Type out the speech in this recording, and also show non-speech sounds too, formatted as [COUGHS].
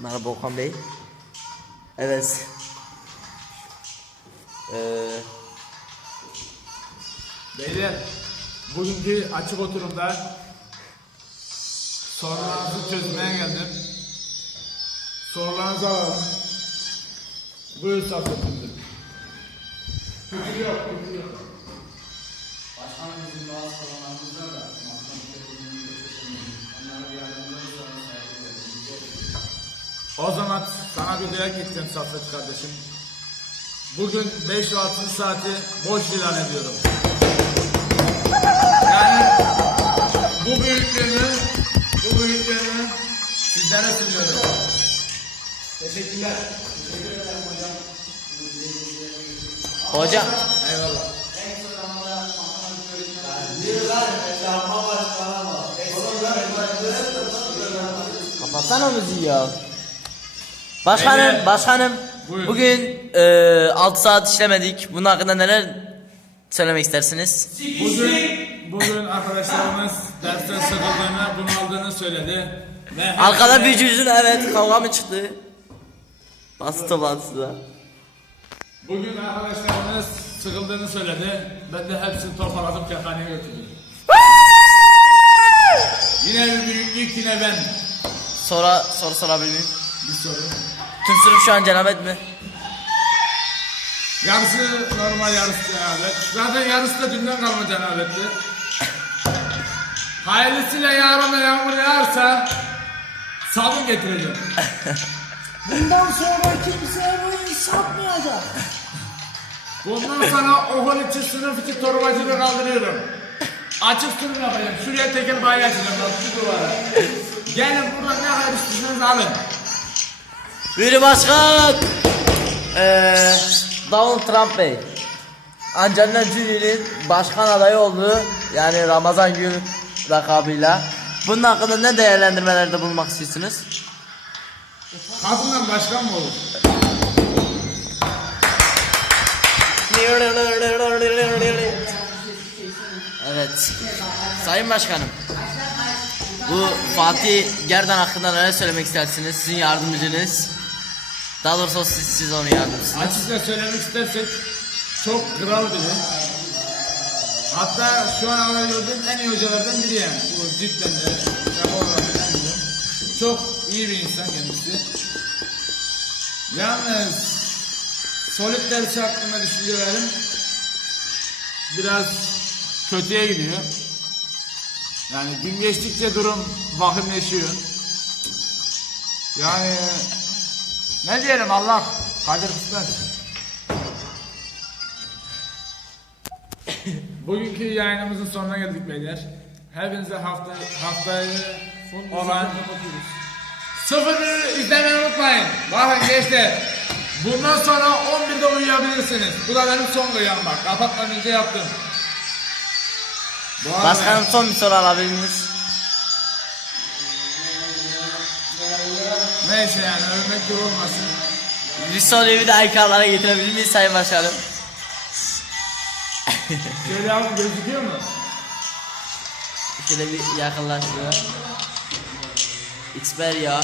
Merhaba Okan Bey. Evet. Ee, Beyler, bugünkü açık oturumda sorularınızı çözmeye geldim. Sorularınızı alalım. Buyur Saffettin. Küfür yok, küfür yok. Başkanım bazı sorunlarımız var da mahkeme. Onlara bir saygı O zaman sana bir dayak gideceğim Saffet kardeşim. Bugün 5 ve 6. saati boş ilan ediyorum. Yani bu büyüklüğünü, bu büyüklüğünü sizlere sunuyorum. Teşekkürler. hocam. Eyvallah. Kapatsana müziği ya. Başkanım, Beyler, başkanım. buyurun. Bugün e, 6 saat işlemedik. Bunun hakkında neler söylemek istersiniz? Bugün, bugün arkadaşlarımız dersten sıkıldığını, bunaldığını söyledi. Ve Arkada bir cücün evet kavga mı çıktı? Basın toplantısı Bugün arkadaşlarımız sıkıldığını söyledi. Ben de hepsini toparladım kefhaneye götürdüm. yine bir büyüklük yine ben. Sonra soru sorabilir miyim? Bir soru. Tüm sınıf şu an cenabet mi? Yarısı normal yarısı cenabet. Zaten yarısı da dünden kalma cenabetti. Hayırlısıyla yarın da yağmur yağarsa sabun getireceğim. [LAUGHS] Bundan sonra kimse iş satmayacak. Bundan sonra okul içi sınıf içi torbacılığı kaldırıyorum. Açık sınıf yapacağım. Şuraya tekel bayi açacağım şu duvara. Gelin buradan ne kadar istiyorsanız alın. Buyurun başkan. Ee, Donald Trump Bey. Angelina Jolie'nin başkan adayı olduğu yani Ramazan Gül rakabıyla. Bunun hakkında ne değerlendirmelerde bulunmak istiyorsunuz? Kadından başkan mı olur? Evet. Sayın Başkanım. Bu Fatih Gerdan hakkında neler söylemek istersiniz? Sizin yardımcınız. Daha doğrusu siz, siz onun yardımcısınız. Açıkça söylemek istersek çok kral biri. Hatta şu an ana en iyi hocalardan biri yani. Bu cidden de. Raporlardan en iyi. Çok iyi bir insan kendisi. Yalnız solid dersi hakkında düşüncelerim biraz kötüye gidiyor. Yani gün geçtikçe durum vahimleşiyor. Yani ne diyelim Allah kadir kısmet. [COUGHS] Bugünkü yayınımızın sonuna geldik beyler. Hepinize hafta haftayı olan sıfır bir izlemeyi unutmayın. Bakın gençler. Bundan sonra 11'de uyuyabilirsiniz. Bu da benim son uyuyam bak. Kapatmadan önce yaptım. Bu arada- Başkanım son bir soru alabilir miyiz? Neyse yani ölmek gibi olmasın. Bir soruyu bir de ekranlara getirebilir miyiz Sayın Başkanım? Şöyle abi gözüküyor mu? Şöyle bir yakınlaştırıyor. Xperia